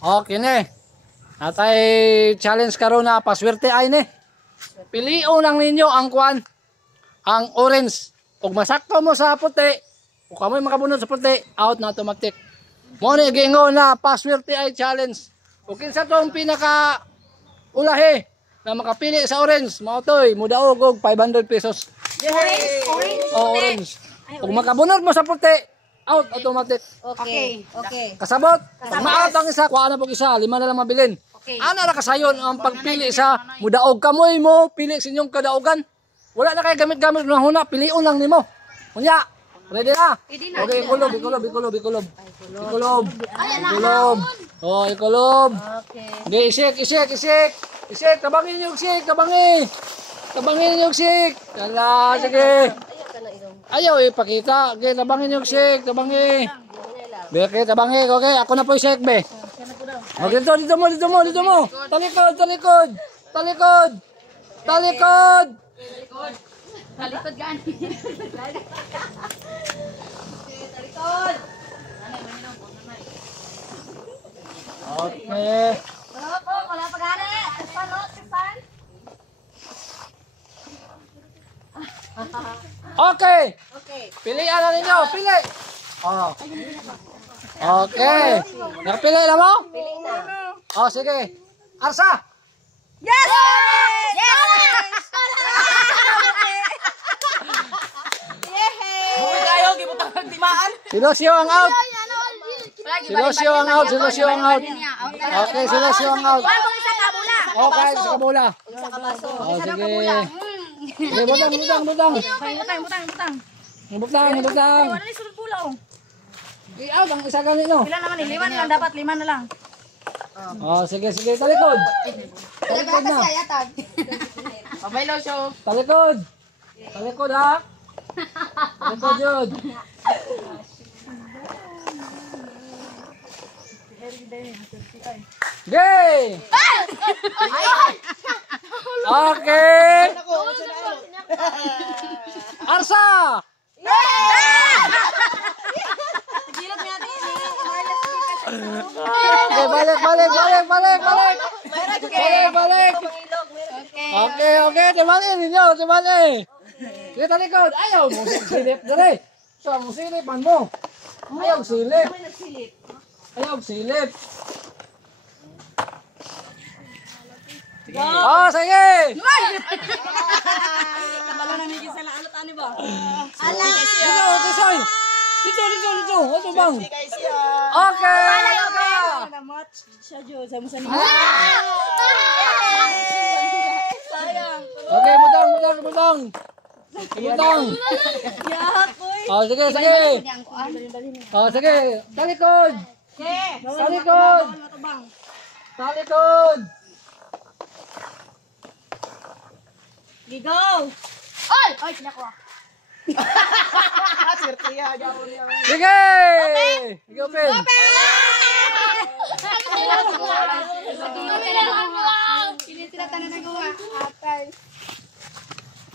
Okay ne. Atay challenge karon na paswerte ay ne. Pilion lang ninyo ang kuan, ang orange. Ug masakto mo sa puti, ug kamoy makabunod sa puti, out na automatic. Mo ni gingon na paswerte ay challenge. Ug kinsa tong pinaka ulahi na makapili sa orange, mao toy mudaog og 500 pesos. Yay! Orange. Ug makabunod mo sa puti, out automatic. Okay. Okay. Kasabot. Pag ma-out ang isa, kuha na pong isa, 5 na lang mabilin. Okay. Ano na kasayon ang pagpili sa mudaog? Kamoy mo, pili sa inyong kadaugan. Wala na kayo gamit-gamit na huna, piliun lang nimo. Kunya, ready na? Okay, ikulob. Oh, ikulob. Okay, isik. Tabangin niyo, tabangi. Tabangin niyo, Kala, sige. Ayaw ipakita. Okay, tabangin niyo, tabangi. Beke, tabangi. Okay, ako na po isik, be. Okay, dito mo. Talikod. Talikod gani. Talikod. Okay. Wala pa gani. Sipan. Okay. Okay. Pilihan na ninyo. Pili. Oh. Okay. Nakapili na mo? Pili na. Oh, sige. Arsa. Yes! Yes! Silosyo ang out. Silosyo ang out. Okay, silosyo ang out. Okay, sa kabula. Oh, sige. Sige, butang. Butang. Wala ni sulod pulaw. I-out ang isa ganito. Pila naman ni 5 na lang dapat, 5 na lang. Oh, sige. Talikod. Talikod na. Pabaylo show. Talikod ha. Talikod yun. Gay! Okay! Arsa! Okay, balik. Okay, timanin ninyo. Sige, talikod. Ayaw mo silip dali. So, mo silipan mo. Ayaw silip. Oh, sige. Kabalo na migis sa laanot ani ba? Dito. Ano bang? Okay. Okay, butang. Oh, sige. Oh, sige. Talikod. Gigo! Oy, kinakuha. Sige! Open!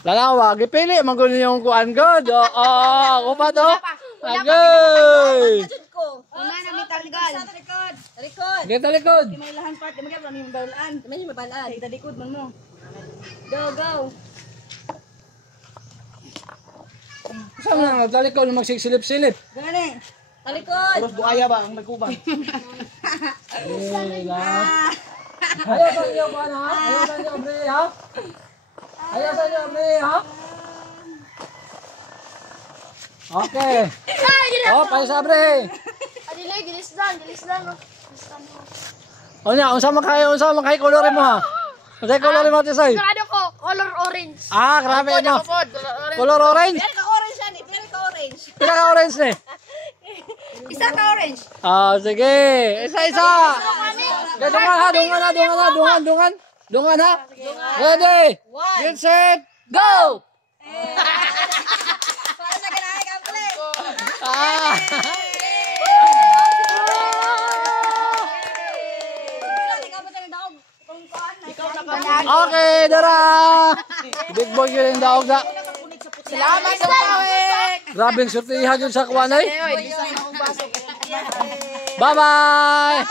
Lalawa, gipili manggol yung kuan god. Oo, upa to. Agay! Una na may talikod. Sige, talikod. May lahan part, may balaan. May balaan. Talikod man mo. Go. Saan na talikod magsisilip-silip? Gani. Talikod. Terus buaya ba ang nagkubang? Ayaw sa inyo ba na? Ayaw sa inyo, Bre, ha? Okay. Oh, payo sa Bre. Adilay, gilis lang. O niya, unsa makay kolorin mo ha? Unsa kolorin mo tisay? Sigurado ko, color orange. Ah, grabe no. Color orange? Pili ka orange yan. Pili ka orange. Pila ka orange ni? Isa ka orange. Ah, sige. Isa. Okay, dungan ha. Ready? Get set, go! Paano na ganahe ka pala? Ah. Okay, dara. Big boy yun yung daog na. Salamat sa pawik. Grabing sortihan yun sa kuwanay. Bye-bye.